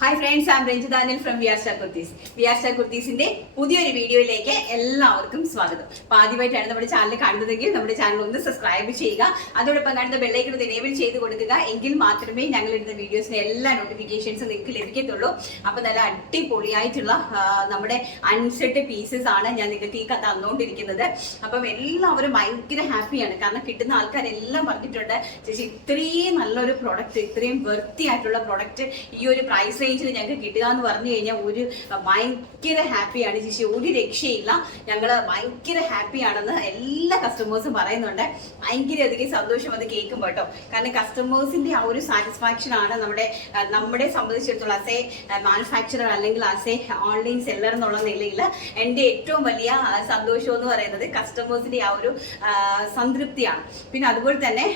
Hi friends, I am Ranjith Danil from V R star kurtis. V R star കുർത്തീസിന്റെ പുതിയൊരു വീഡിയോയിലേക്ക് എല്ലാവർക്കും സ്വാഗതം. അപ്പോൾ ആദ്യമായിട്ടാണ് നമ്മുടെ ചാനൽ കാണുന്നതെങ്കിൽ നമ്മുടെ ചാനൽ ഒന്ന് സബ്സ്ക്രൈബ് ചെയ്യുക. അതോടൊപ്പം കാണുന്ന ബെല്ലൈക്കൺ എനേബിൾ ചെയ്ത് കൊടുക്കുക. എങ്കിൽ മാത്രമേ ഞങ്ങൾ ഇടുന്ന വീഡിയോസിന്റെ എല്ലാ നോട്ടിഫിക്കേഷൻസും നിങ്ങൾക്ക് ലഭിക്കത്തുള്ളൂ. അപ്പോൾ നല്ല അടിപൊളിയായിട്ടുള്ള നമ്മുടെ അൺസെറ്റ് പീസസ് ആണ് ഞാൻ നിങ്ങൾക്ക് ഈ കഥ തന്നുകൊണ്ടിരിക്കുന്നത്. അപ്പം എല്ലാവരും ഭയങ്കര ഹാപ്പിയാണ്. കാരണം കിട്ടുന്ന ആൾക്കാരെല്ലാം പറഞ്ഞിട്ടുണ്ട്, ചേച്ചി ഇത്രയും നല്ലൊരു പ്രൊഡക്റ്റ്, ഇത്രയും വെർത്തി ആയിട്ടുള്ള പ്രൊഡക്റ്റ് ഈ ഒരു പ്രൈസ് റേഞ്ചിൽ ഞങ്ങൾക്ക് കിട്ടുക എന്ന് പറഞ്ഞു കഴിഞ്ഞാൽ ഒരു ഭയങ്കര ഹാപ്പിയാണ് ചേച്ചി, ഒരു രക്ഷയില്ല, ഞങ്ങൾ ഭയങ്കര ഹാപ്പിയാണെന്ന് എല്ലാ കസ്റ്റമേഴ്സും പറയുന്നുണ്ട്. ഭയങ്കര അധികം സന്തോഷം അത് കേൾക്കുമ്പോൾ കേട്ടോ. കാരണം കസ്റ്റമേഴ്സിന്റെ ആ ഒരു സാറ്റിസ്ഫാക്ഷൻ ആണ് നമ്മളെ സംബന്ധിച്ചിടത്തോളം ആസ് എ മാനുഫാക്ചറർ അല്ലെങ്കിൽ ആസ് എ ഓൺലൈൻ സെല്ലർ എന്നുള്ള നിലയിൽ എൻ്റെ ഏറ്റവും വലിയ സന്തോഷം എന്ന് പറയുന്നത് കസ്റ്റമേഴ്സിന്റെ ആ ഒരു സംതൃപ്തിയാണ്. പിന്നെ അതുപോലെ തന്നെ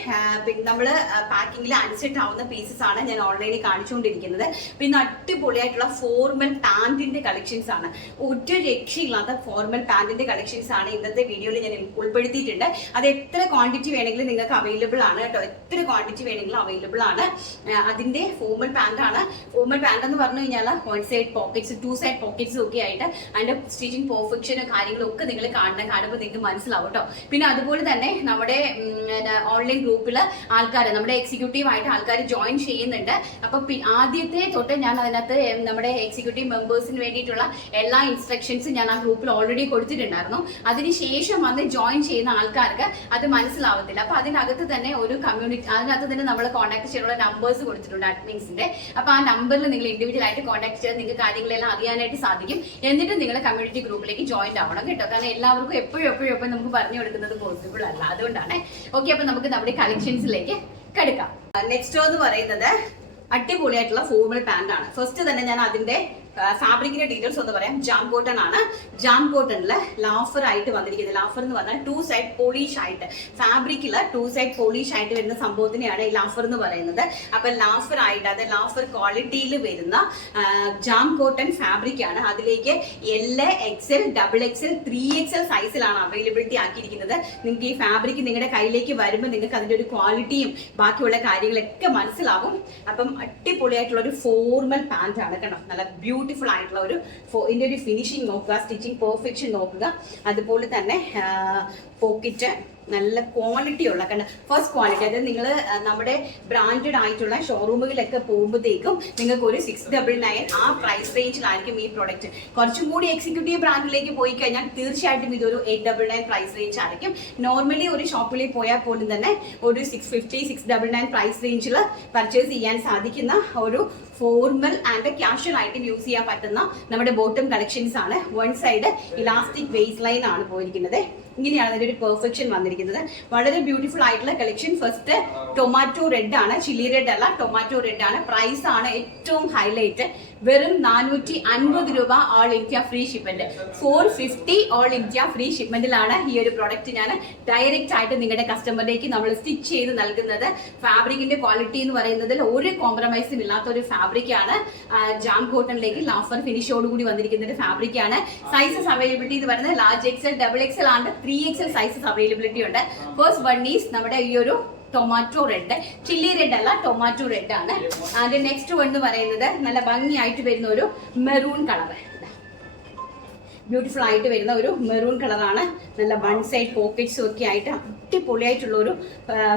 നമ്മൾ പാക്കിങ്ങിൽ അൺസെറ്റ് ആവുന്ന പീസസ് ആണ് ഞാൻ ഓൺലൈനിൽ കാണിച്ചുകൊണ്ടിരിക്കുന്നത്. പിന്നെ അടിപൊളിയായിട്ടുള്ള ഫോർമൽ പാന്റിന്റെ കളക്ഷൻസ് ആണ്. ഒരു രക്ഷയില്ലാത്ത ഫോർമൽ പാന്റിന്റെ കളക്ഷൻസ് ആണ് ഇന്നത്തെ വീഡിയോയിൽ ഞാൻ ഉൾപ്പെടുത്തിയിട്ടുണ്ട്. അത് എത്ര ക്വാണ്ടിറ്റി വേണമെങ്കിലും നിങ്ങൾക്ക് അവൈലബിൾ ആണ് കേട്ടോ, എത്ര ക്വാണ്ടിറ്റി വേണമെങ്കിലും അവൈലബിൾ ആണ്. അതിന്റെ ഫോർമൽ പാന്റ് ആണ്. ഫോർമൽ പാന്റ് എന്ന് പറഞ്ഞു കഴിഞ്ഞാൽ 1 സൈഡ് പോക്കറ്റ്സ് 2 സൈഡ് പോക്കറ്റ്സ് ഒക്കെ ആയിട്ട് അതിന്റെ സ്റ്റിച്ചിങ് പെർഫെക്ഷനും കാര്യങ്ങളും ഒക്കെ നിങ്ങൾ കാണുമ്പോൾ നിങ്ങൾക്ക് മനസ്സിലാവും കേട്ടോ. പിന്നെ അതുപോലെ തന്നെ നമ്മുടെ ഓൺലൈൻ ഗ്രൂപ്പിൽ ആൾക്കാർ, നമ്മുടെ എക്സിക്യൂട്ടീവ് ആയിട്ട് ആൾക്കാർ ജോയിൻ ചെയ്യുന്നുണ്ട്. അപ്പൊ ആദ്യത്തെ തൊട്ട് ഞാൻ അതിനകത്ത് നമ്മുടെ എക്സിക്യൂട്ടീവ് മെമ്പേഴ്സിന് വേണ്ടിയിട്ടുള്ള എല്ലാ ഇൻസ്ട്രക്ഷൻസും ഞാൻ ആ ഗ്രൂപ്പിൽ ഓൾറെഡി കൊടുത്തിട്ടുണ്ടായിരുന്നു. അതിനുശേഷം വന്ന് ജോയിൻ ചെയ്യുന്ന ആൾക്കാർക്ക് അത് മനസ്സിലാവത്തില്ല. അപ്പൊ അതിനകത്ത് തന്നെ ഒരു കമ്മ്യൂണിറ്റി, അതിനകത്ത് തന്നെ നമ്മൾ കോൺടാക്ട് ചെയ്യാനുള്ള നമ്പേഴ്സ് കൊടുത്തിട്ടുണ്ട് അഡ്മിൻസിന്റെ. അപ്പൊ ആ നമ്പറിൽ നിങ്ങൾ ഇൻഡിവിജ്വൽ ആയിട്ട് കോൺടാക്ട് ചെയ്ത് നിങ്ങൾക്ക് കാര്യങ്ങളെല്ലാം അറിയാനായിട്ട് സാധിക്കും. എന്നിട്ട് നിങ്ങൾ കമ്മ്യൂണിറ്റി ഗ്രൂപ്പിലേക്ക് ജോയിൻ ആവണം കേട്ടോ. കാരണം എല്ലാവർക്കും എപ്പോഴും നമുക്ക് പറഞ്ഞു കൊടുക്കുന്നത് പോസിബിൾ അല്ല, അതുകൊണ്ടാണ്. ഓക്കെ, അപ്പൊ നമുക്ക് നമ്മുടെ കളക്ഷൻസിലേക്ക് കിടക്കാം. നെക്സ്റ്റ് എന്ന് പറയുന്നത് അടിപൊളിയായിട്ടുള്ള ഫോർമൽ പാന്റ് ആണ്. ഫസ്റ്റ് തന്നെ ഞാൻ അതിന്റെ ഫാബ്രിക്കിന്റെ ഡീറ്റെയിൽസ് ഒന്ന് പറയാം. ജാം കോട്ടൺ ആണ്. ജാം കോട്ടണില് ലാഫർ ആയിട്ട് വന്നിരിക്കുന്നത്. ലാഫർ എന്ന് പറഞ്ഞാൽ 2 സൈഡ് പോളിഷ് ആയിട്ട്, ഫാബ്രിക്കില് 2 സൈഡ് പോളിഷ് ആയിട്ട് വരുന്ന സംഭവത്തിനെയാണ് ഈ ലാഫർ എന്ന് പറയുന്നത്. അപ്പൊ ലാഫർ ആയിട്ട്, അത് ലാഫർ ക്വാളിറ്റിയിൽ വരുന്ന ജാം കോട്ടൺ ഫാബ്രിക് ആണ്. അതിലേക്ക് L, XL, XXL, 3XL സൈസിലാണ് അവൈലബിലിറ്റി ആക്കിയിരിക്കുന്നത്. നിങ്ങൾക്ക് ഈ ഫാബ്രിക് നിങ്ങളുടെ കയ്യിലേക്ക് വരുമ്പോൾ നിങ്ങൾക്ക് അതിന്റെ ഒരു ക്വാളിറ്റിയും ബാക്കിയുള്ള കാര്യങ്ങളൊക്കെ മനസ്സിലാവും. അപ്പം അടിപൊളിയായിട്ടുള്ള ഒരു ഫോർമൽ പാന്റ് ആണ് കേട്ടോ. നല്ല ബ്യൂട്ടിഫുൾ ആയിട്ടുള്ള ഇതിന്റെ ഒരു ഫിനിഷിങ് നോക്കുക, സ്റ്റിച്ചിങ് പെർഫെക്ഷൻ നോക്കുക. അതുപോലെ തന്നെ പോക്കറ്റ് നല്ല ക്വാളിറ്റി ഉള്ള, കാരണം ഫസ്റ്റ് ക്വാളിറ്റി, അതായത് നിങ്ങൾ നമ്മുടെ ബ്രാൻഡഡ് ആയിട്ടുള്ള ഷോറൂമുകളിലൊക്കെ പോകുമ്പോഴത്തേക്കും നിങ്ങൾക്ക് ഒരു 699 ആ പ്രൈസ് റേഞ്ചിലായിരിക്കും ഈ പ്രൊഡക്റ്റ്. കുറച്ചും കൂടി എക്സിക്യൂട്ടീവ് ബ്രാൻഡിലേക്ക് പോയി കഴിഞ്ഞാൽ തീർച്ചയായിട്ടും ഇതൊരു 899 പ്രൈസ് റേഞ്ച് ആയിരിക്കും. നോർമലി ഒരു ഷോപ്പിൽ പോയാൽ പോലും തന്നെ ഒരു 650, 699 പ്രൈസ് റേഞ്ചിൽ പർച്ചേസ് ചെയ്യാൻ സാധിക്കുന്ന ഒരു ഫോർമൽ ആൻഡ് ക്യാഷ്വൽ ആയിട്ട് യൂസ് ചെയ്യാൻ പറ്റുന്ന നമ്മുടെ ബോട്ടം കളക്ഷൻസ് ആണ്. 1 സൈഡ് ഇലാസ്റ്റിക് വേസ്റ്റ് ലൈൻ ആണ് പോയിരിക്കുന്നത്. ഇങ്ങനെയാണ് അതിന്റെ ഒരു പെർഫെക്ഷൻ വന്നിരിക്കുന്നത്. വളരെ ബ്യൂട്ടിഫുൾ ആയിട്ടുള്ള കളക്ഷൻ. ഫസ്റ്റ് ടൊമാറ്റോ റെഡ് ആണ്, ചില്ലി റെഡ് അല്ല, ടൊമാറ്റോ റെഡ് ആണ്. പ്രൈസ് ആണ് ഏറ്റവും ഹൈലൈറ്റ്. വെറും 450 രൂപ all India free shipment. 450 all India free ഷിപ്മെന്റിലാണ് ഈ ഒരു പ്രോഡക്റ്റ് ഞാൻ ഡയറക്റ്റ് ആയിട്ട് നിങ്ങളുടെ കസ്റ്റമറിലേക്ക് നമ്മൾ സ്റ്റിച്ച് ചെയ്ത് നൽകുന്നത്. ഫാബ്രിക്കിന്റെ ക്വാളിറ്റി എന്ന് പറയുന്നതിൽ ഒരു കോംപ്രമൈസും ഇല്ലാത്ത ഒരു ഫാബ്രിക് ആണ്. ജാം കോട്ടണിലേക്ക് ലാഫർ ഫിനിഷോടുകൂടി വന്നിരിക്കുന്ന ഒരു ഫാബ്രിക് ആണ്. സൈസസ് അവൈലബിലിറ്റി എന്ന് പറയുന്നത് ലാർജ് XL, XXL ആണ്. 3XL സൈസസ് അവൈലബിലിറ്റി ഉണ്ട്. ഫസ്റ്റ് വൺ ഈസ് നമ്മുടെ ഈ ഒരു ടൊമാറ്റോ റെഡ്, ചില്ലി റെഡ് അല്ല, ടൊമാറ്റോ റെഡ് ആണ്. അതിന്റെ നെക്സ്റ്റ് വൺ എന്ന് പറയുന്നത് നല്ല ഭംഗിയായിട്ട് വരുന്ന ഒരു മെറൂൺ കളർ, ബ്യൂട്ടിഫുൾ ആയിട്ട് വരുന്ന ഒരു മെറൂൺ കളറാണ്. നല്ല 1 സൈഡ് പോക്കറ്റ്സും ഒക്കെ ആയിട്ട് അടിപൊളിയായിട്ടുള്ള ഒരു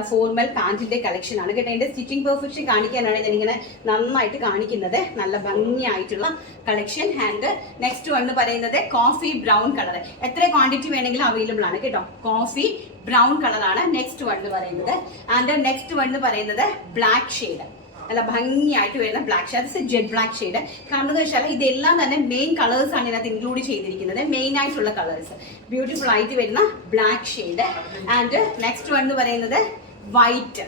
ഫോർമൽ പാന്റിന്റെ കളക്ഷൻ ആണ് കേട്ടോ. അതിന്റെ സ്റ്റിച്ചിങ് പെർഫെക്ഷൻ കാണിക്കാനാണ് ഞാനിങ്ങനെ നന്നായിട്ട് കാണിക്കുന്നത്. നല്ല ഭംഗിയായിട്ടുള്ള കളക്ഷൻ. ആൻഡ് നെക്സ്റ്റ് വൺ എന്ന് പറയുന്നത് കോഫി ബ്രൗൺ കളർ. എത്ര ക്വാണ്ടിറ്റി വേണമെങ്കിലും അവൈലബിൾ ആണ് കേട്ടോ. കോഫി ബ്രൗൺ കളറാണ് നെക്സ്റ്റ് വൺ എന്ന് പറയുന്നത്. ആൻഡ് നെക്സ്റ്റ് വൺ എന്ന് പറയുന്നത് ബ്ലാക്ക് ഷെയ്ഡ്, നല്ല ഭംഗിയായിട്ട് വരുന്ന ബ്ലാക്ക് ഷെയ്ഡ്, അത് ജെറ്റ് ബ്ലാക്ക് ഷെയ്ഡ്. കാരണം എന്ന് വെച്ചാൽ ഇതെല്ലാം തന്നെ മെയിൻ കളേഴ്സ് ആണ് ഇതിനകത്ത് ഇൻക്ലൂഡ് ചെയ്തിരിക്കുന്നത്. മെയിൻ ആയിട്ടുള്ള കളേഴ്സ് ബ്യൂട്ടിഫുൾ ആയിട്ട് വരുന്ന black shade. And next one എന്ന് പറയുന്നത് വൈറ്റ്.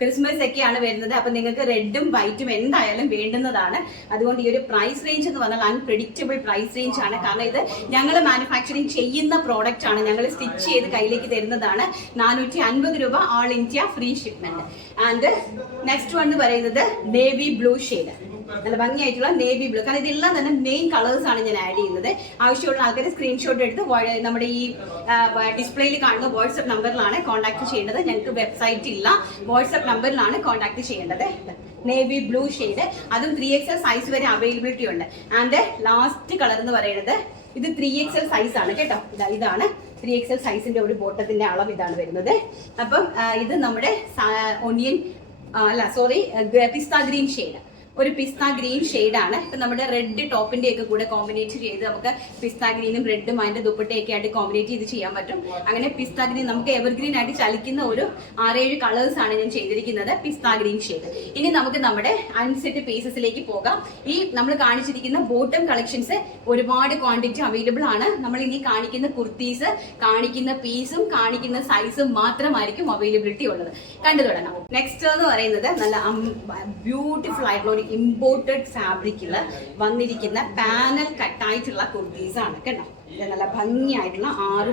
ക്രിസ്മസ് ഒക്കെയാണ് വരുന്നത്. അപ്പൊ നിങ്ങൾക്ക് റെഡും വൈറ്റും എന്തായാലും വേണ്ടുന്നതാണ്. അതുകൊണ്ട് ഈ ഒരു പ്രൈസ് റേഞ്ച് എന്ന് പറഞ്ഞാൽ അൺപ്രെഡിക്റ്റബിൾ പ്രൈസ് റേഞ്ച് ആണ്. കാരണം ഇത് ഞങ്ങൾ മാനുഫാക്ചറിങ് ചെയ്യുന്ന പ്രോഡക്റ്റ് ആണ്, ഞങ്ങൾ സ്റ്റിച്ച് ചെയ്ത് കയ്യിലേക്ക് തരുന്നതാണ്. 450 രൂപ all India free shipment. And next one എന്ന് പറയുന്നത് നേവി ബ്ലൂ ഷെയ്ഡ്, നല്ല ഭംഗിയായിട്ടുള്ള നേവി ബ്ലൂ. കാരണം ഇതെല്ലാം തന്നെ മെയിൻ കളേഴ്സ് ആണ് ഞാൻ ആഡ് ചെയ്യുന്നത്. ആവശ്യമുള്ള ആൾക്കാർ സ്ക്രീൻഷോട്ട് എടുത്ത് നമ്മുടെ ഈ ഡിസ്പ്ലേയിൽ കാണുന്ന വാട്സ്ആപ്പ് നമ്പറിലാണ് കോൺടാക്ട് ചെയ്യേണ്ടത്. ഞങ്ങൾക്ക് വെബ്സൈറ്റ് ഇല്ല, വാട്സ്ആപ്പ് നമ്പറിലാണ് കോൺടാക്ട് ചെയ്യേണ്ടത്. നേവി ബ്ലൂ ഷെയ്ഡ്, അതും 3XL സൈസ് വരെ അവൈലബിലിറ്റി ഉണ്ട്. ആൻഡ് ലാസ്റ്റ് കളർ എന്ന് പറയുന്നത് ഇത് 3XL സൈസ് ആണ് കേട്ടോ. ഇതാണ് 3XL സൈസിന്റെ ഒരു ബോട്ടത്തിന്റെ അളവ് ഇതാണ് വരുന്നത്. അപ്പം ഇത് നമ്മുടെ പിസ്ത ഗ്രീൻ ഷെയ്ഡ്, ഒരു പിസ്ത ഗ്രീൻ ഷെയ്ഡാണ്. ഇപ്പം നമ്മുടെ റെഡ് ടോപ്പിന്റെ ഒക്കെ കൂടെ കോമ്പിനേറ്റ് ചെയ്ത് നമുക്ക് പിസ്ത ഗ്രീനും റെഡും അതിന്റെ ദുപ്പട്ടയൊക്കെ ആയിട്ട് കോമ്പിനേറ്റ് ചെയ്ത് ചെയ്യാൻ പറ്റും. അങ്ങനെ പിസ്ത ഗ്രീൻ നമുക്ക് എവർഗ്രീൻ ആയിട്ട് ചലിക്കുന്ന ഒരു 6-7 കളേഴ്സ് ആണ് ഞാൻ ചെയ്തിരിക്കുന്നത്, പിസ്ത ഗ്രീൻ ഷെയ്ഡ്. ഇനി നമുക്ക് നമ്മുടെ അൺസെറ്റ് പീസസിലേക്ക് പോകാം. ഈ നമ്മൾ കാണിച്ചിരിക്കുന്ന ബോട്ടം കളക്ഷൻസ് ഒരുപാട് ക്വാണ്ടിറ്റി അവൈലബിൾ ആണ്. നമ്മൾ ഇനി കാണിക്കുന്ന കുർത്തീസ്, കാണിക്കുന്ന പീസും കാണിക്കുന്ന സൈസും മാത്രമായിരിക്കും അവൈലബിലിറ്റി ഉള്ളത്. കണ്ടു തുടങ്ങാം. നെക്സ്റ്റ് എന്ന് പറയുന്നത് നല്ല ബ്യൂട്ടിഫുൾ ആയിട്ടുള്ള ഒരു ഇമ്പോർട്ടഡ് ഫാബ്രിക്കിൽ വന്നിരിക്കുന്ന പാനൽ കട്ടായിട്ടുള്ള കുർത്തീസ് ആണ് കേട്ടോ. നല്ല ഭംഗിയായിട്ടുള്ള 6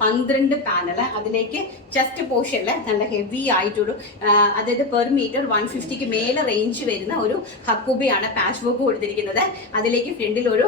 12 പാനല്, അതിലേക്ക് ചെസ്റ്റ് പോർഷനില് നല്ല ഹെവി ആയിട്ടൊരു അതായത് പെർ മീറ്റർ 150ക്ക് മേലെ റേഞ്ച് വരുന്ന ഒരു ഹക്കൂബയാണ് പാച്ച് വർക്ക് കൊടുത്തിരിക്കുന്നത്. അതിലേക്ക് ഫ്രണ്ടിൽ ഒരു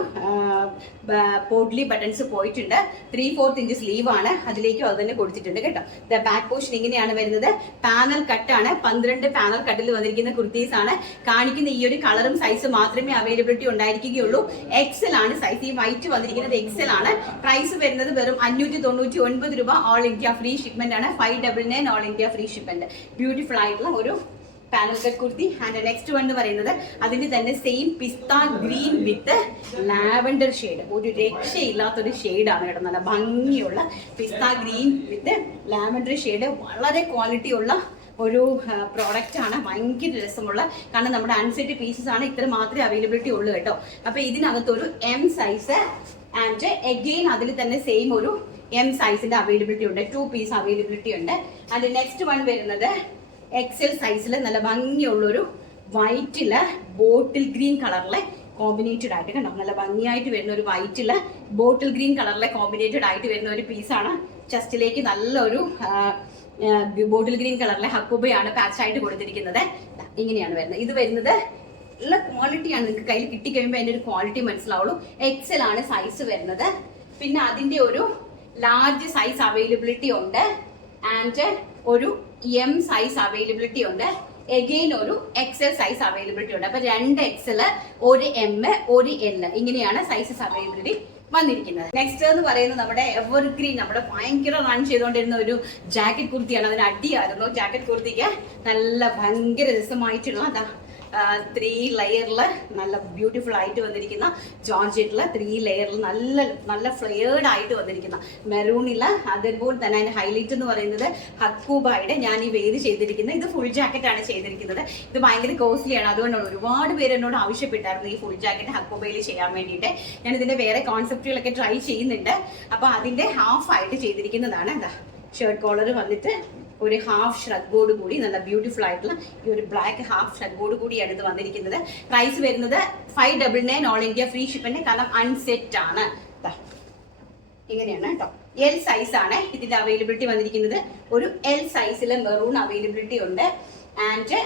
പോട്ട്ലി ബട്ടൺസ് പോയിട്ടുണ്ട്. 3/4 ഇഞ്ച് സ്ലീവ് ആണ്, അതിലേക്കും അത് തന്നെ കൊടുത്തിട്ടുണ്ട് കേട്ടോ. ബാക്ക് പോർഷൻ ഇങ്ങനെയാണ് വരുന്നത്. പാനൽ കട്ടാണ്, 12 പാനൽ കട്ടിൽ വന്നിരിക്കുന്ന കുർത്തീസ് ആണ്. കാണിക്കുന്ന ഈ ഒരു കളറും സൈസ് മാത്രമേ അവൈലബിലിറ്റി ഉണ്ടായിരിക്കുകയുള്ളൂ. എക്സൽ ആണ് സൈസ്. ഈ വൈറ്റ് വന്നിരിക്കുന്നത് എക്സൽ ആണ്. പ്രൈസ് വരുന്നത് വെറും 599 രൂപ. ഓൾ ഇന്ത്യ ഫ്രീ ഷിപ്മെന്റ് ആണ്. 599 all India free shipment. Beautiful ആയിട്ടുള്ള ഒരു panel cut kurti. And next one എന്ന് പറയുന്നത് അതിന്റെ തന്നെ സെയിം പിസ്ത ഗ്രീൻ വിത്ത് ലാവൻഡർ ഷെയ്ഡ്. ഒരു രക്ഷയില്ലാത്തൊരു ഷെയ്ഡാണ് കേട്ടോ. നല്ല ഭംഗിയുള്ള പിസ്ത ഗ്രീൻ വിത്ത് ലാവൻഡർ ഷെയ്ഡ്. വളരെ ക്വാളിറ്റി ഉള്ള ഒരു പ്രോഡക്റ്റ് ആണ്. ഭയങ്കര രസമുള്ള, കാരണം നമ്മുടെ അൺസെറ്റ് പീസസ് ആണ്, ഇത്ര മാത്രമേ അവൈലബിലിറ്റി ഉള്ളൂ കേട്ടോ. അപ്പൊ ഇതിനകത്തൊരു M സൈസ് ആൻഡ് എഗെയിൻ അതിൽ തന്നെ സെയിം ഒരു M സൈസിന്റെ അവൈലബിലിറ്റി ഉണ്ട്. 2 പീസ് അവൈലബിലിറ്റി ഉണ്ട്. ആൻഡ് നെക്സ്റ്റ് വൺ വരുന്നത് XL സൈസിൽ നല്ല ഭംഗിയുള്ളൊരു വൈറ്റില് ബോട്ടിൽ ഗ്രീൻ കളറിലെ കോമ്പിനേറ്റഡ് ആയിട്ട് കണ്ടോ. നല്ല ഭംഗിയായിട്ട് വരുന്ന ഒരു വൈറ്റില് ബോട്ടിൽ ഗ്രീൻ കളറിലെ കോമ്പിനേറ്റഡ് ആയിട്ട് വരുന്ന ഒരു പീസാണ്. ചെസ്റ്റിലേക്ക് നല്ലൊരു ബോട്ടിൽ ഗ്രീൻ കളറിലെ ഹക്കൂബയാണ് പാച്ച് ആയിട്ട് കൊടുത്തിരിക്കുന്നത്. ഇങ്ങനെയാണ് വരുന്നത്. ഇത് വരുന്നത് നല്ല ക്വാളിറ്റിയാണ്. നിങ്ങൾക്ക് കയ്യിൽ കിട്ടിക്കഴിയുമ്പോൾ അതിൻ്റെ ഒരു ക്വാളിറ്റി മനസ്സിലാവുള്ളൂ. XL ആണ് സൈസ് വരുന്നത്. പിന്നെ അതിൻ്റെ ഒരു ലാർജ് സൈസ് അവൈലബിലിറ്റി ഉണ്ട് ആൻഡ് ഒരു M സൈസ് അവൈലബിലിറ്റി ഉണ്ട്. എഗെയിൻ ഒരു XL സൈസ് അവൈലബിലിറ്റി ഉണ്ട്. അപ്പൊ 2 XL, ഒരു M, ഒരു L, ഇങ്ങനെയാണ് സൈസസ് അവൈലബിലിറ്റി വന്നിരിക്കുന്നത്. നെക്സ്റ്റ് എന്ന് പറയുന്നത് നമ്മുടെ എവർഗ്രീൻ, നമ്മുടെ ഭയങ്കര റൺ ചെയ്തുകൊണ്ടിരുന്ന ഒരു ജാക്കറ്റ് കുർത്തിയാണ്. അതിന് അടിയായിരുന്നു. ജാക്കറ്റ് കുർത്തിക്ക് നല്ല ഭയങ്കര രസമായിട്ടുള്ള 3 ലെയറില് നല്ല ബ്യൂട്ടിഫുൾ ആയിട്ട് വന്നിരിക്കുന്ന ജോർജറ്റില് 3 ലെയറിൽ നല്ല ഫ്ലെയർഡ് ആയിട്ട് വന്നിരിക്കുന്ന മെറൂണില്. അതേപോലെ തന്നെ അതിന്റെ ഹൈലൈറ്റ് എന്ന് പറയുന്നത് ഹക്കൂബായുടെ ഞാൻ ഈ വേര് ചെയ്തിരിക്കുന്നത്. ഇത് ഫുൾ ജാക്കറ്റ് ആണ് ചെയ്തിരിക്കുന്നത്. ഇത് ഭയങ്കര കോസ്റ്റ്ലി ആണ്. അതുകൊണ്ടാണ് ഒരുപാട് പേര് എന്നോട് ആവശ്യപ്പെട്ടായിരുന്നു ഈ ഫുൾ ജാക്കറ്റ് ഹക്കൂബയിൽ ചെയ്യാൻ വേണ്ടിയിട്ട്. ഞാൻ ഇതിന്റെ വേറെ കോൺസെപ്റ്റുകളൊക്കെ ട്രൈ ചെയ്യുന്നുണ്ട്. അപ്പൊ അതിന്റെ ഹാഫ് ആയിട്ട് ചെയ്തിരിക്കുന്നതാണ്. എന്താ ഷർട്ട് കോളർ വന്നിട്ട് ഒരു ഹാഫ് ഷ്രഗോട് കൂടി നല്ല ബ്യൂട്ടിഫുൾ ആയിട്ടുള്ള ഈ ഒരു ബ്ലാക്ക് ഹാഫ് ഷ്രഗോട് കൂടിയാണ് ഇത് വന്നിരിക്കുന്നത്. പ്രൈസ് വരുന്നത് 599 ഓൾ ഇന്ത്യ ഫ്രീ ഷിപ്മെന്റ്. കാരണം അൺസെറ്റ് ആണ്. ഇങ്ങനെയാണ് കേട്ടോ. L സൈസ് ആണ് ഇതിന്റെ അവൈലബിലിറ്റി വന്നിരിക്കുന്നത്. ഒരു L സൈസിലെ മെറൂൺ അവൈലബിലിറ്റി ഉണ്ട് ആൻഡ്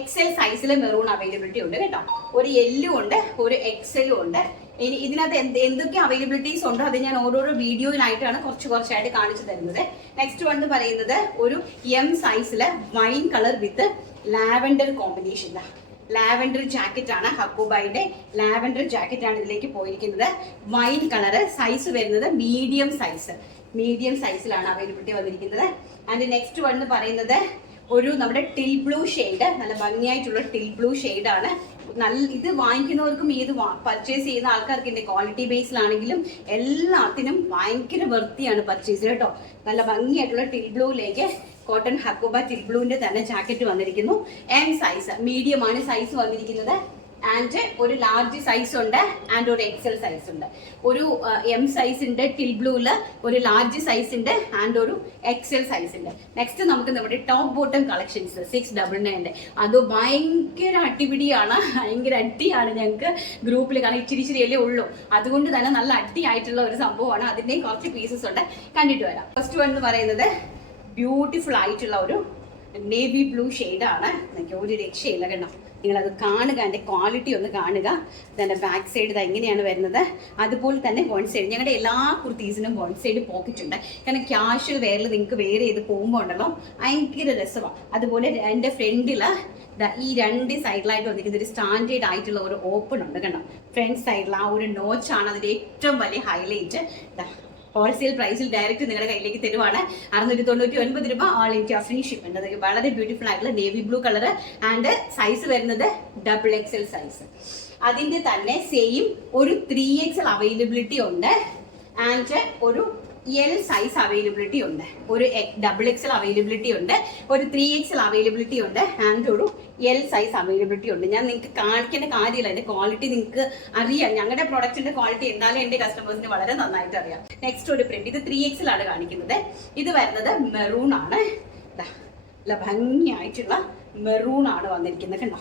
XL സൈസിലെ മെറൂൺ അവൈലബിലിറ്റി ഉണ്ട് കേട്ടോ. ഒരു L ഉണ്ട്, ഒരു XL ഉണ്ട്. ഇനി ഇതിനകത്ത് എന്തൊക്കെ അവൈലബിലിറ്റീസ് ഉണ്ടോ അത് ഞാൻ ഓരോരോ വീഡിയോയിലായിട്ടാണ് കുറച്ചായിട്ട് കാണിച്ചു തരുന്നത്. നെക്സ്റ്റ് വൺ എന്ന് പറയുന്നത് ഒരു M സൈസിലെ wine colour with lavender combination. Lavender jacket ആണ്. ഹക്കൂബായുടെ ലാവൻഡർ ജാക്കറ്റ് ആണ് ഇതിലേക്ക് പോയിരിക്കുന്നത്. വൈൻ കളർ സൈസ് വരുന്നത് മീഡിയം സൈസിലാണ് അവൈലബിലിറ്റി വന്നിരിക്കുന്നത്. ആൻഡ് നെക്സ്റ്റ് വൺ എന്ന് പറയുന്നത് ഒരു നമ്മുടെ ടിൽ ബ്ലൂ ഷെയ്ഡ്, നല്ല ഭംഗിയായിട്ടുള്ള ടിൽ ബ്ലൂ ഷെയ്ഡാണ്. ഇത് വാങ്ങിക്കുന്നവർക്കും ഇത് പർച്ചേസ് ചെയ്യുന്ന ആൾക്കാർക്ക് ഇതിന്റെ ക്വാളിറ്റി ബേസിലാണെങ്കിലും എല്ലാത്തിനും ഭയങ്കര വൃത്തിയാണ് പർച്ചേസ് കേട്ടോ. നല്ല ഭംഗിയായിട്ടുള്ള ടിൽ ബ്ലൂയിലേക്ക് കോട്ടൺ ഹക്കൂബ ടിൽ ബ്ലൂവിന്റെ തന്നെ ജാക്കറ്റ് വന്നിരിക്കുന്നു. M സൈസ്, മീഡിയം ആണ് സൈസ് വന്നിരിക്കുന്നത്. ആൻഡ് ഒരു ലാർജ് സൈസ് ഉണ്ട് ആൻഡ് ഒരു XL സൈസ് ഉണ്ട്. ഒരു M സൈസ് ഉണ്ട് ടിൽ ബ്ലൂല്, ഒരു ലാർജ് സൈസ് ഉണ്ട് ആൻഡ് ഒരു XL സൈസ് ഉണ്ട്. നെക്സ്റ്റ് നമുക്ക് നമ്മുടെ ടോപ്പ് ബോട്ടം കളക്ഷൻസ് 699. അത് ഭയങ്കര അടിപിടിയാണ്, ഭയങ്കര അടിയാണ് ഞങ്ങൾക്ക് ഗ്രൂപ്പിൽ. കാരണം ഇച്ചിരിയല്ലേ ഉള്ളൂ, അതുകൊണ്ട് തന്നെ നല്ല അടിയായിട്ടുള്ള ഒരു സംഭവമാണ്. അതിൻ്റെയും കുറച്ച് പീസസ് ഉണ്ട്, കണ്ടിട്ട് വരാം. ഫസ്റ്റ് വൺ എന്ന് പറയുന്നത് ബ്യൂട്ടിഫുൾ ആയിട്ടുള്ള ഒരു നേവി ബ്ലൂ ഷെയ്ഡാണ്. എനിക്ക് ഒരു രക്ഷയില്ല കേട്ടോ. നിങ്ങളത് കാണുക, എൻ്റെ ക്വാളിറ്റി ഒന്ന് കാണുക. ഇതെൻ്റെ ബാക്ക് സൈഡ് ഇത് എങ്ങനെയാണ് വരുന്നത്. അതുപോലെ തന്നെ വൺ സൈഡ് ഞങ്ങളുടെ എല്ലാ കുർത്തീസിനും വൺ സൈഡ് പോക്കറ്റ് ഉണ്ട്. കാരണം ക്യാഷ്വൽ വെയറിൽ നിങ്ങൾക്ക് വെയർ ചെയ്ത് പോകുമ്പോൾ ഉണ്ടല്ലോ ഭയങ്കര രസമാണ്. അതുപോലെ എൻ്റെ ഫ്രണ്ടിൽ ഈ രണ്ട് സൈഡിലായിട്ട് വന്നിരിക്കുന്ന ഒരു സ്റ്റാൻഡേർഡ് ആയിട്ടുള്ള ഒരു ഓപ്പൺ ഉണ്ട് കണ്ടോ. ഫ്രണ്ട് സൈഡിൽ ആ ഒരു നോച്ചാണ് അതിൻ്റെ ഏറ്റവും വലിയ ഹൈലൈറ്റ്. ഹോൾസെയിൽ പ്രൈസിൽ ഡയറക്റ്റ് നിങ്ങളുടെ കയ്യിലേക്ക് തരുവാണ്. 699 രൂപ, ഓൾ ഇന്ത്യ ഫ്രീ ഷിപ്മെന്റ്. അതൊക്കെ വളരെ ബ്യൂട്ടിഫുൾ ആയിട്ടുള്ള navy blue colour and size വരുന്നത് XXL സൈസ്. അതിൻ്റെ തന്നെ സെയിം ഒരു 3XL അവൈലബിലിറ്റി ഉണ്ട് ആൻഡ് ഒരു L സൈസ് അവൈലബിലിറ്റി ഉണ്ട്, ഒരു XXL അവൈലബിലിറ്റി ഉണ്ട്, ഒരു 3XL അവൈലബിലിറ്റി ഉണ്ട് ആൻഡ് ഒരു L സൈസ് അവൈലബിലിറ്റി ഉണ്ട്. ഞാൻ നിങ്ങൾക്ക് കാണിക്കേണ്ട കാര്യമില്ല, എൻ്റെ ക്വാളിറ്റി നിങ്ങൾക്ക് അറിയാം. ഞങ്ങളുടെ പ്രൊഡക്റ്റിന്റെ ക്വാളിറ്റി എന്തായാലും എൻ്റെ കസ്റ്റമേഴ്സിന് വളരെ നന്നായിട്ട് അറിയാം. നെക്സ്റ്റ് ഒരു പ്രിന്റ്, ഇത് 3XL ആണ് കാണിക്കുന്നത്. ഇത് വരുന്നത് മെറൂൺ ആണ്. നല്ല ഭംഗിയായിട്ടുള്ള മെറൂൺ ആണ് വന്നിരിക്കുന്നത് കണ്ടോ.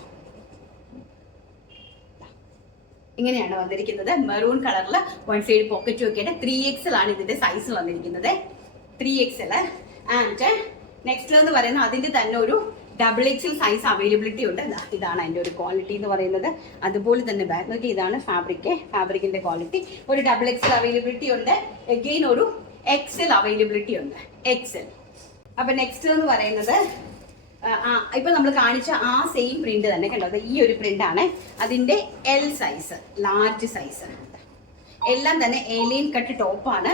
ഇങ്ങനെയാണ് വന്നിരിക്കുന്നത്. മെറൂൺ കളറിൽ വൺ സൈഡ് പോക്കറ്റ് വെക്കേണ്ട 3XL ആണ് ഇതിന്റെ സൈസ് വന്നിരിക്കുന്നത്. 3XL ആൻഡ് നെക്സ്റ്റ് എന്ന് പറയുന്നത് അതിന്റെ തന്നെ ഒരു XXL സൈസ് അവൈലബിലിറ്റി ഉണ്ട്. ഇതാണ് അതിന്റെ ഒരു ക്വാളിറ്റി എന്ന് പറയുന്നത്. അതുപോലെ തന്നെ നോക്കി, ഇതാണ് ഫാബ്രിക്കിന്റെ ക്വാളിറ്റി. ഒരു XXL അവൈലബിലിറ്റി ഉണ്ട്, അഗെയിൻ ഒരു XL അവൈലബിലിറ്റി ഉണ്ട്, XL. അപ്പൊ നെക്സ്റ്റ് എന്ന് പറയുന്നത് ഇപ്പൊ നമ്മൾ കാണിച്ച ആ സെയിം പ്രിന്റ് തന്നെ കണ്ടോ. ഈ ഒരു പ്രിന്റ് ആണ് അതിന്റെ L സൈസ്, ലാർജ് സൈസ്. എല്ലാം തന്നെ എലൈൻ കട്ട് ടോപ്പാണ്.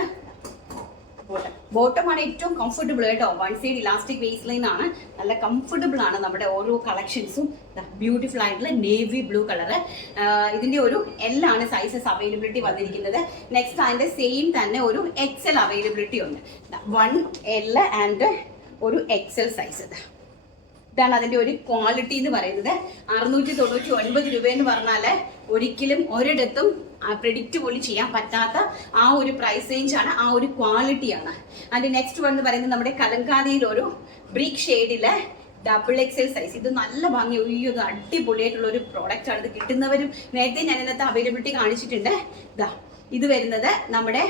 ബോട്ടം ആണ് ഏറ്റവും കംഫർട്ടബിൾ കേട്ടോ. One side elastic waste line ആണ്, നല്ല കംഫർട്ടബിൾ ആണ് നമ്മുടെ ഓരോ കളക്ഷൻസും. ബ്യൂട്ടിഫുൾ ആയിട്ടുള്ള നേവി ബ്ലൂ കളർ. ഇതിന്റെ ഒരു L ആണ് സൈസസ് അവൈലബിലിറ്റി വന്നിരിക്കുന്നത്. നെക്സ്റ്റ് അതിന്റെ സെയിം തന്നെ ഒരു XL അവൈലബിലിറ്റി ഉണ്ട്. 1L ആൻഡ് ഒരു XL സൈസ്. ഇതാണ് അതിന്റെ ഒരു ക്വാളിറ്റി എന്ന് പറയുന്നത്. 699 രൂപ എന്ന് പറഞ്ഞാൽ ഒരിക്കലും ഒരിടത്തും പ്രെഡിക്റ്റ് പോലും ചെയ്യാൻ പറ്റാത്ത ആ ഒരു പ്രൈസ് റേഞ്ച് ആണ്, ആ ഒരു ക്വാളിറ്റിയാണ്. അതിന്റെ നെക്സ്റ്റ് വൺ എന്ന് പറയുന്നത് നമ്മുടെ കലങ്കാരിയിൽ ഒരു ബ്രിക്ക് ഷെയ്ഡിലെ XXL സൈസ്. ഇത് നല്ല ഭംഗി, ഇത് അടിപൊളിയായിട്ടുള്ള ഒരു പ്രോഡക്റ്റ് ആണ്. ഇത് കിട്ടുന്നവരും നേരത്തെ ഞാൻ ഇന്നത്തെ അവൈലബിലിറ്റി കാണിച്ചിട്ടുണ്ട്. ഇത് വരുന്നത് നമ്മുടെ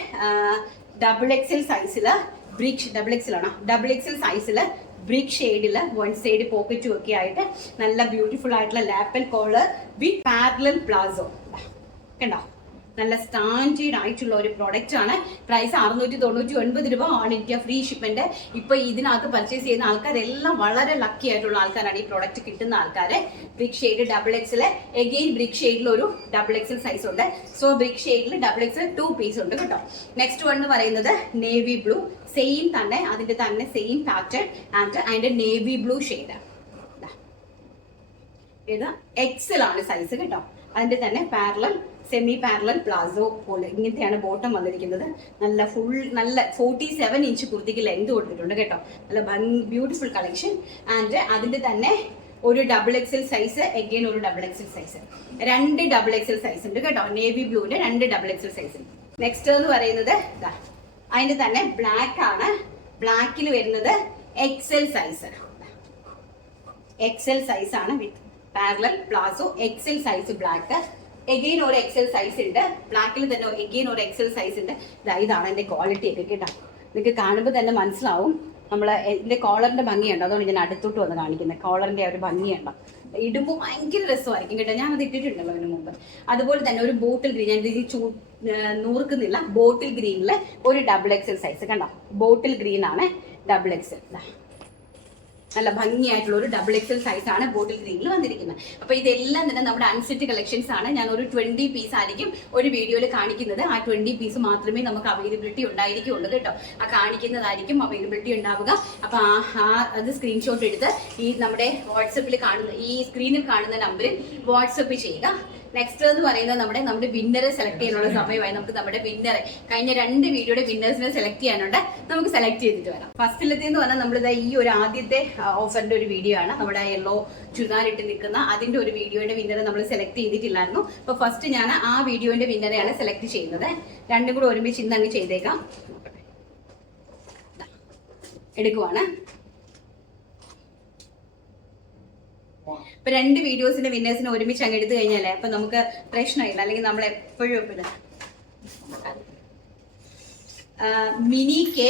XXL സൈസില് ബ്രിക്ക് XXL സൈസില് ബ്രിക്ക് ഷെയ്ഡിൽ വൺ സൈഡ് പോക്കറ്റും ഒക്കെ ആയിട്ട് നല്ല ബ്യൂട്ടിഫുൾ ആയിട്ടുള്ള lapel collar with parallel palazzo കണ്ടോ. നല്ല സ്റ്റാൻഡേർഡ് ആയിട്ടുള്ള ഒരു പ്രോഡക്റ്റ് ആണ്. പ്രൈസ് 699 രൂപ, ഓൾ ഇന്ത്യ ഫ്രീ ഷിപ്മെന്റ്. ഇപ്പൊ ഇതിനകത്ത് പർച്ചേസ് ചെയ്യുന്ന ആൾക്കാരെല്ലാം വളരെ ലക്കി ആയിട്ടുള്ള ആൾക്കാരാണ്, ഈ പ്രോഡക്റ്റ് കിട്ടുന്ന ആൾക്കാര്. Brick shade XXL, again brick ഷെയ്ഡിൽ ഒരു XXL സൈസ് ഉണ്ട്. സോ ബ്രിക്ക് ഷെയ്ഡിൽ XXL 2 പീസ് ഉണ്ട് കേട്ടോ. നെക്സ്റ്റ് വൺ എന്ന് പറയുന്നത് നേവി ബ്ലൂ, സെയിം തന്നെ അതിന്റെ തന്നെ സെയിം പാറ്റേൺ ആൻഡ് അതിന്റെ നേവി ബ്ലൂ ഷെയ്ഡ്. ഇത് XL ആണ് സൈസ് കേട്ടോ. അതിന്റെ തന്നെ പാരലൽ സെമി പാരലൽ പ്ലാസോ പോലെ ഇങ്ങനത്തെയാണ് ബോട്ടം വന്നിരിക്കുന്നത്. നല്ല 47 ഇഞ്ച് കുർത്തിക്ക് ലെങ്ത് കൊടുത്തിട്ടുണ്ട് കേട്ടോ. നല്ല ബ്യൂട്ടിഫുൾ കളക്ഷൻ ആൻഡ് അതിന്റെ തന്നെ ഒരു XXL സൈസ്, എഗെയിൻ ഒരു XXL സൈസ്. 2 XXL സൈസ് ഉണ്ട് കേട്ടോ. നേവി ബ്ലൂവിന്റെ 2 XXL സൈസ് ഉണ്ട്. നെക്സ്റ്റ് എന്ന് പറയുന്നത് അതിന്റെ തന്നെ ബ്ലാക്ക് ആണ്. ബ്ലാക്കിൽ വരുന്നത് XL സൈസ്. XL സൈസ് ആണ് വിത്ത് parallel palazzo. XL size black, again ഒരു XL സൈസ് ഉണ്ട്. ബ്ലാക്കിൽ തന്നെ എഗെയിൻ ഒരു XL സൈസ് ഉണ്ട്. ഇതാണ് എൻ്റെ ക്വാളിറ്റി ഒക്കെ കേട്ടോ. നിങ്ങൾക്ക് കാണുമ്പോൾ തന്നെ മനസ്സിലാവും. നമ്മൾ ഇതിൻ്റെ കോളറിൻ്റെ ഭംഗിയുണ്ട്, അതുകൊണ്ട് ഞാൻ അടുത്തോട്ട് വന്ന് കാണിക്കുന്നത്. കോളറിൻ്റെ ഒരു ഭംഗിയുണ്ടോ, ഇടുമ്പോൾ ഭയങ്കര രസമായിരിക്കും കേട്ടോ. ഞാനത് ഇട്ടിട്ടുണ്ടല്ലോ അതിന് മുമ്പ്. അതുപോലെ തന്നെ ഒരു ബോട്ടിൽ ഗ്രീൻ, ഞാൻ ഇത് നൂർക്കുന്നില്ല, ബോട്ടിൽ ഗ്രീനിൽ ഒരു XXL സൈസ് കണ്ടോ. ബോട്ടിൽ ഗ്രീൻ ആണ് XXL. നല്ല ഭംഗിയായിട്ടുള്ള ഒരു XXL സൈസ് ആണ് ബോട്ടിൽ ഗ്രീനിൽ വന്നിരിക്കുന്നത്. അപ്പൊ ഇതെല്ലാം തന്നെ നമ്മുടെ അൺസെറ്റ് കളക്ഷൻസ് ആണ്. ഞാൻ ഒരു 20 പീസ് ആയിരിക്കും ഒരു വീഡിയോയിൽ കാണിക്കുന്നത്. ആ 20 പീസ് മാത്രമേ നമുക്ക് അവൈലബിലിറ്റി ഉണ്ടായിരിക്കുള്ളൂ കേട്ടോ. ആ കാണിക്കുന്നതായിരിക്കും അവൈലബിലിറ്റി ഉണ്ടാവുക. അപ്പൊ അത് സ്ക്രീൻഷോട്ട് എടുത്ത് ഈ നമ്മുടെ വാട്സപ്പിൽ കാണുന്ന ഈ സ്ക്രീനിൽ കാണുന്ന നമ്പറിൽ വാട്സപ്പ് ചെയ്യുക. നെക്സ്റ്റ് എന്ന് പറയുന്നത് നമ്മുടെ വിന്നറെ സെലക്ട് ചെയ്യാനുള്ള സമയമായി. നമുക്ക് നമ്മുടെ വിന്നറെ കഴിഞ്ഞ 2 വീഡിയോയുടെ വിന്നേഴ്സിനെ സെലക്ട് ചെയ്യാനുണ്ട്. നമുക്ക് സെലക്ട് ചെയ്തിട്ട് വരാം. ഫസ്റ്റിലത്തേന്ന് പറഞ്ഞാൽ നമ്മളിത് ഈ ഒരു ആദ്യത്തെ ഓഫറിന്റെ ഒരു വീഡിയോ ആണ്. നമ്മുടെ യെല്ലോ ചുരിദാറിട്ട് നിൽക്കുന്ന അതിന്റെ ഒരു വീഡിയോയുടെ വിന്നറെ നമ്മൾ സെലക്ട് ചെയ്തിട്ടില്ലായിരുന്നു. അപ്പൊ ഫസ്റ്റ് ഞാൻ ആ വീഡിയോന്റെ വിന്നറെയാണ് സെലക്ട് ചെയ്യുന്നത്. രണ്ടും കൂടെ ഒരുമിച്ച് ഇന്ന് അങ്ങ് ചെയ്തേക്കാം. എടുക്കുവാണ്. ഇപ്പൊ 2 വീഡിയോസിന്റെ വിന്നേഴ്സിനെ ഒരുമിച്ച് അങ്ങ് എടുത്തു കഴിഞ്ഞാലേ അപ്പൊ നമുക്ക് പ്രശ്നമില്ല. അല്ലെങ്കിൽ നമ്മൾ എപ്പോഴും മിനി കെ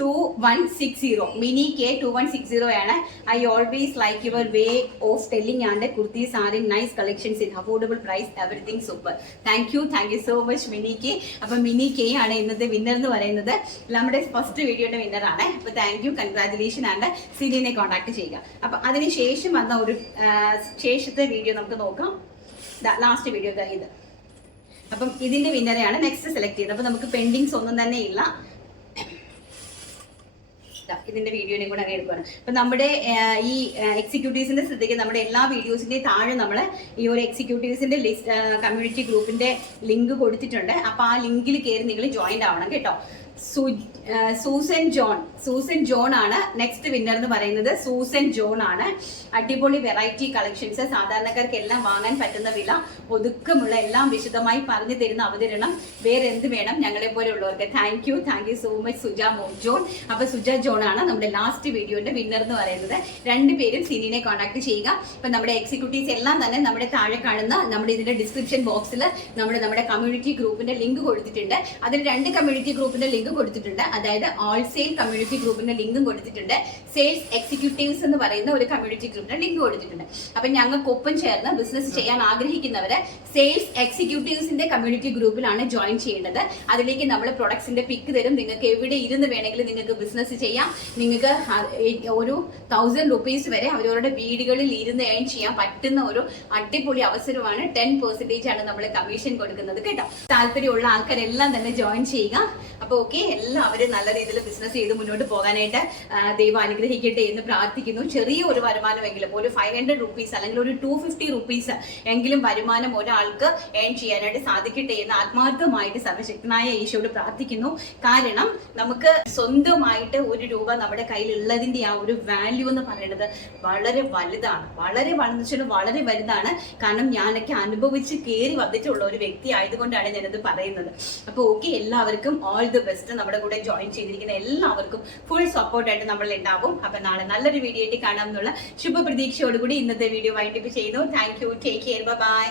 2160 മിനി കെ 2160 ആണ്. I always like your way of telling and kurtis are in nice collections in affordable price everything super. Thank you so much Mini K. അപ്പൊ മിനി കെ ആണ് ഇന്നത്തെ വിന്നർ എന്ന് പറയുന്നത്. നമ്മുടെ ഫസ്റ്റ് വീഡിയോയുടെ വിന്നർ ആണ്. അപ്പൊ താങ്ക് യു, കൺഗ്രാറ്റുലേഷൻ ആൻഡ് സിനിനെ കോൺടാക്ട് ചെയ്യുക. അപ്പൊ അതിനുശേഷം വന്ന ഒരു ശേഷത്തെ വീഡിയോ നമുക്ക് നോക്കാം. ലാസ്റ്റ് വീഡിയോ ഇത്. അപ്പം ഇതിന്റെ വിന്നറെയാണ് നെക്സ്റ്റ് സെലക്ട് ചെയ്തത്. അപ്പൊ നമുക്ക് പെൻഡിങ്സ് ഒന്നും തന്നെ ഇല്ല. ഇതിന്റെ വീഡിയോയും കൂടെ അങ്ങനെ എടുക്കുകയാണ്. അപ്പൊ നമ്മുടെ ഈ എക്സിക്യൂട്ടീവ്സിന്റെ ശ്രദ്ധയ്ക്ക് നമ്മുടെ എല്ലാ വീഡിയോസിന്റെയും താഴെ നമ്മൾ ഈ ഒരു എക്സിക്യൂട്ടീവ്സിന്റെ ലിസ്റ്റ് കമ്മ്യൂണിറ്റി ഗ്രൂപ്പിന്റെ ലിങ്ക് കൊടുത്തിട്ടുണ്ട്. അപ്പൊ ആ ലിങ്കിൽ കയറി നിങ്ങൾ ജോയിൻ ആവണം കേട്ടോ. സൂസൻ ജോൺ ആണ് നെക്സ്റ്റ് വിന്നർ എന്ന് പറയുന്നത്. സൂസൻ ജോൺ ആണ്. അടിപൊളി വെറൈറ്റി കളക്ഷൻസ്, സാധാരണക്കാർക്ക് എല്ലാം വാങ്ങാൻ പറ്റുന്ന വില, ഒതുക്കമുള്ള എല്ലാം വിശദമായി പറഞ്ഞു തരുന്ന അവതരണം. വേറെ എന്ത് വേണം ഞങ്ങളെ പോലെ ഉള്ളവർക്ക്. Thank you so much Suja John. അപ്പൊ സുജ ജോൺ ആണ് നമ്മുടെ ലാസ്റ്റ് വീഡിയോന്റെ വിന്നർ എന്ന് പറയുന്നത്. രണ്ടുപേരും സിനിനെ കോൺടാക്ട് ചെയ്യുക. അപ്പൊ നമ്മുടെ എക്സിക്യൂട്ടീവ്സ് എല്ലാം തന്നെ നമ്മുടെ താഴെ കാണുന്ന നമ്മുടെ ഇതിന്റെ ഡിസ്ക്രിപ്ഷൻ ബോക്സിൽ നമ്മുടെ കമ്മ്യൂണിറ്റി ഗ്രൂപ്പിന്റെ ലിങ്ക് കൊടുത്തിട്ടുണ്ട്. അതിൽ 2 കമ്മ്യൂണിറ്റി ഗ്രൂപ്പിന്റെ ലിങ്ക് കൊടുത്തിട്ടുണ്ട്. അതായത് ഓൾസെയിൽ കമ്മ്യൂണിറ്റി ഗ്രൂപ്പിന്റെ ലിങ്കും കൊടുത്തിട്ടുണ്ട്. സെയിൽസ് എക്സിക്യൂട്ടീവ്സ് എന്ന് പറയുന്ന ഒരു കമ്മ്യൂണിറ്റി ഗ്രൂപ്പിന്റെ ലിങ്ക് കൊടുത്തിട്ടുണ്ട്. അപ്പൊ ഞങ്ങൾക്കൊപ്പം ചേർന്ന് ബിസിനസ് ചെയ്യാൻ ആഗ്രഹിക്കുന്നവര് സെയിൽസ് എക്സിക്യൂട്ടീവ്സിന്റെ കമ്മ്യൂണിറ്റി ഗ്രൂപ്പിലാണ് ജോയിൻ ചെയ്യേണ്ടത്. അതിലേക്ക് നമ്മൾ പ്രൊഡക്ട്സിന്റെ പിക്ക് തരും. നിങ്ങൾക്ക് എവിടെ ഇരുന്ന് വേണമെങ്കിലും നിങ്ങൾക്ക് ബിസിനസ് ചെയ്യാം. നിങ്ങൾക്ക് ഒരു 1000 rupees വരെ അവരവരുടെ വീടുകളിൽ ഇരുന്ന് ഏൺ ചെയ്യാൻ പറ്റുന്ന ഒരു അടിപൊളി അവസരമാണ്. 10% ആണ് നമ്മൾ കമ്മീഷൻ കൊടുക്കുന്നത് കേട്ടോ. താല്പര്യമുള്ള ആൾക്കാരെല്ലാം തന്നെ ജോയിൻ ചെയ്യുക. അപ്പൊ ഓക്കെ, എല്ലാവരും നല്ല രീതിയിൽ ബിസിനസ് ചെയ്ത് മുന്നോട്ട് പോകാനായിട്ട് ദൈവം അനുഗ്രഹിക്കട്ടെ എന്ന് പ്രാർത്ഥിക്കുന്നു. ചെറിയ ഒരു വരുമാനമെങ്കിലും, ഒരു 500 rupees അല്ലെങ്കിൽ ഒരു 250 rupees എങ്കിലും വരുമാനം ഒരാൾക്ക് ഏൺ ചെയ്യാനായിട്ട് സാധിക്കട്ടെ എന്ന് ആത്മാർത്ഥമായിട്ട് സർവശക്തനായ ഈശോയോട് പ്രാർത്ഥിക്കുന്നു. കാരണം നമുക്ക് സ്വന്തമായിട്ട് 1 രൂപ നമ്മുടെ കയ്യിൽ ഉള്ളതിന്റെ ആ ഒരു വാല്യൂ എന്ന് പറയുന്നത് വളരെ വലുതാണ്. വളരെ വലുതാണ്. കാരണം ഞാനൊക്കെ അനുഭവിച്ച് കയറി വന്നിട്ടുള്ള ഒരു വ്യക്തി ആയതുകൊണ്ടാണ് ഞാനത് പറയുന്നത്. അപ്പൊ ഓക്കെ, എല്ലാവർക്കും ഓൾ ദി ബെസ്റ്റ്. നമ്മുടെ കൂടെ ജോയിൻ ചെയ്തിരിക്കുന്ന എല്ലാവർക്കും ഫുൾ സപ്പോർട്ടായിട്ട് നമ്മൾ ഉണ്ടാവും. അപ്പൊ നാളെ നല്ലൊരു വീഡിയോ ആയിട്ട് കാണാം എന്നുള്ള ശുഭപ്രതീക്ഷയോടുകൂടി ഇന്നത്തെ വീഡിയോ വൈൻഡപ്പ് ചെയ്യുന്നു. Thank you, take care, by.